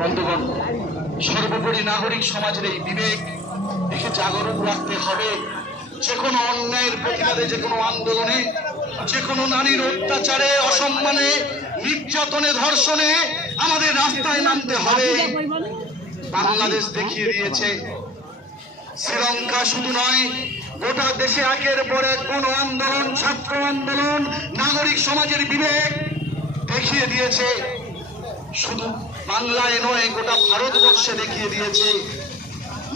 বন্ধুগণ, সর্বোপরি নাগরিক সমাজের এই বিবেক একে জাগরণ রাখতে হবে। যে কোনো অন্যায়ের প্রতিবাদে, যে কোনো আন্দোলনে, যে কোনো নারীর অত্যাচারে, অসম্মানে, নির্যাতনে, ধর্ষণে আমাদের রাস্তায় নামতে হবে। বাংলাদেশ দেখিয়ে দিয়েছে, শ্রীলঙ্কা শুধু নয়, গোটা দেশে একের পর এক গণ আন্দোলন, ছাত্র আন্দোলন, নাগরিক সমাজের বিবেক দেখিয়ে দিয়েছে। শুধু বাংলায় নয়, গোটা ভারতবর্ষে দেখিয়ে দিয়েছে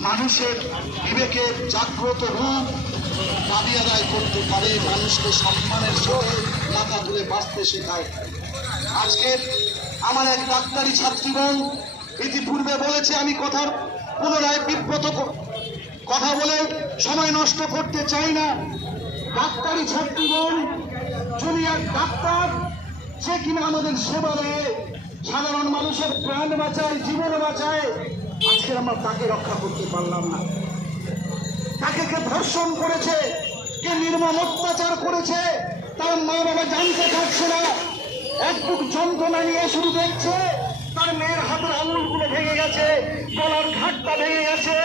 মানুষের বিবেকের জাগ্রত রূপ দাবি আদায় করতে পারে, মানুষকে সম্মানের সঙ্গে মাথা তুলে বাঁচতে শেখায়। আজকে আমার এক ডাক্তারি ছাত্রীগণ ইতিপূর্বে বলেছে, আমি কথার পুনরায় বিব্রত কথা বলে সময় নষ্ট করতে চাই না। ডাক্তারি ছাত্রীগণ, জুনিয়র ডাক্তার, সে কিনা আমাদের সেবা দেয়, সাধারণ মানুষের প্রাণ বাঁচায়, জীবন বাঁচায়, আজকে আমরা তাকে রক্ষা করতে পারলাম না। তাকে কে ধর্ষণ করেছে, কে নির্মম অত্যাচার করেছে, তার মা বাবা জানতে চাচ্ছে না। এক বুক যন্ত্রণা নিয়ে শুধু দেখছে, তার মেয়ের হাতের আঙুলগুলো ভেঙে গেছে, গলার ঘাটটা ভেঙে গেছে,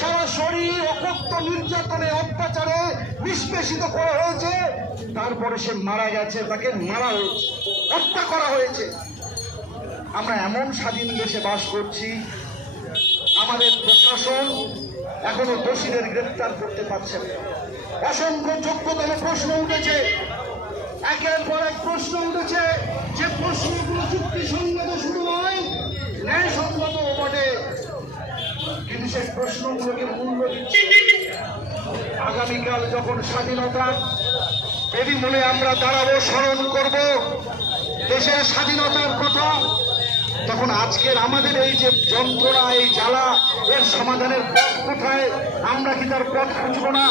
সারা শরীর অকথ্য নির্যাতনে, অত্যাচারে নিষ্পেষিত করা হয়েছে। তারপরে সে মারা গেছে, তাকে মারা হয়েছে, হত্যা করা হয়েছে। আমরা এমন স্বাধীন দেশে বাস করছি, আমাদের প্রশাসন এখনো দোষীদের গ্রেফতার করতে পারছে না। অসংখ্য যোগ্যতম প্রশ্ন উঠেছে, একের পর এক প্রশ্ন উঠেছে, যে প্রশ্নগুলো যুক্তিসঙ্গত শুধু নয়, ন্যায়সঙ্গত বটে, কিন্তু সেই প্রশ্নগুলোকে মূল্য দিচ্ছে। আগামীকাল যখন স্বাধীনতার বেদিমূলে আমরা দাঁড়াবো, স্মরণ করব দেশের স্বাধীনতার কথা, তখন আজকের আমাদের এই যে যন্ত্রণা, এই জ্বালা, এর সমাধানের পথ কোথায়? আমরা কি তার পথ খুঁজব না?